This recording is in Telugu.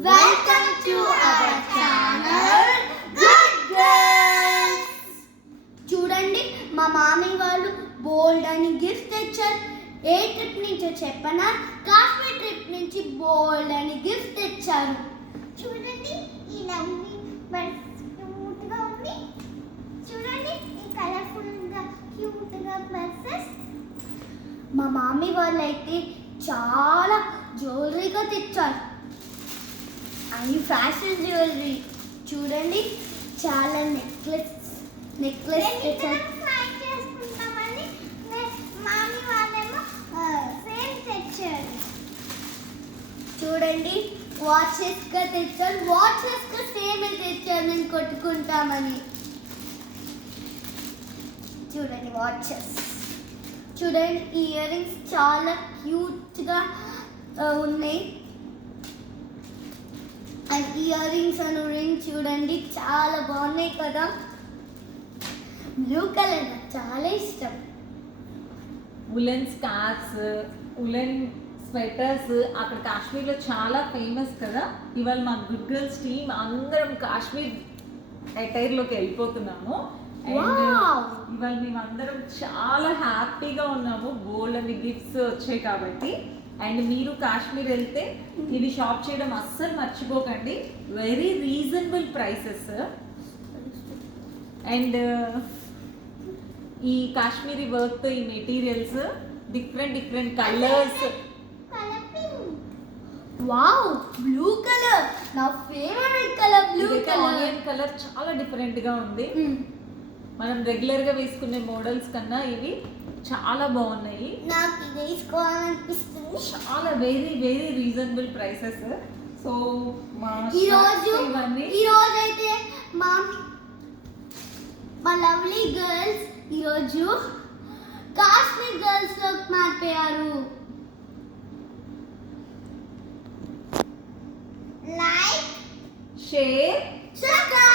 Welcome to our channel Good Girls. చూడండి మా మామీ వాళ్ళు బోల్డ్ అని గిఫ్ట్ తెచ్చారు. ఏ ట్రిప్ నుంచో చెప్పనా? కాశ్మీర్ ట్రిప్ నుంచి బోల్డ్ అని గిఫ్ట్ తెచ్చారు. చూడండి ఈ లవ్లీ బర్డ్స్ క్యూట్ గా ఉంది. చూడండి ఈ కలర్ఫుల్ గా క్యూట్ గా బర్డ్స్. మా మామీ వాళ్ళు అయితే చాలా జ్యువెలరీగా తెచ్చారు. అన్ని ఫ్యాషన్ జ్యువెలరీ. చూడండి చాలా నెక్లెస్ తెచ్చారు. చేసుకుంటామని మామీ వాళ్ళేమో సేమ్ తెచ్చారు. చూడండి వాచెస్ గా తెచ్చారు. వాచెస్ గా సేమ్ తెచ్చారు నేను కొట్టుకుంటామని. చూడండి వాచెస్. చూడండి ఇయర్ రింగ్స్ చాలా క్యూట్ గా ఉన్నాయి. And ear rings and ring చూడండి చాలా బాగున్నాయి కదా. బ్లూ కలర్ నాకు చాలా ఇష్టం. ఉలెన్ స్కార్ఫ్స్, ఉలెన్ స్వెటర్స్ అక్కడ కాశ్మీర్లో చాలా ఫేమస్ కదా. ఇవాళ మా గుడ్ గర్ల్స్ టీమ్ అందరం కాశ్మీర్ అటైర్లోకి వెళ్ళిపోతున్నాము. అండ్ ఇవాళ మేము అందరం చాలా హ్యాపీగా ఉన్నాము. బోల్డ్ అని గిఫ్ట్స్ వచ్చాయి కాబట్టి. అండ్ మీరు కాశ్మీర్ వెళ్తే ఇవి షాప్ చేయడం అస్సలు మర్చిపోకండి. Very reasonable prices. అండ్ ఈ కాశ్మీరీ వర్క్ ఈ materials different colours. Wow blue colour నా favourite colour. Blue colour onion colour చాలా డిఫరెంట్ గా ఉంది. మనం రెగ్యులర్ గా వేసుకునే మోడల్స్ కన్నా ఇవి చాలా బాగున్నాయి. నాకు ఇది వేసుకోవాలనిపిస్తుంది. చాలా వెరీ రీజనబుల్ ప్రైసెస్. సో ఈ రోజు అయితే మా లవ్లీ గర్ల్స్ ఈరోజు కాశ్మీర్ గర్ల్స్ లో మారిపోయారు. Like share subscribe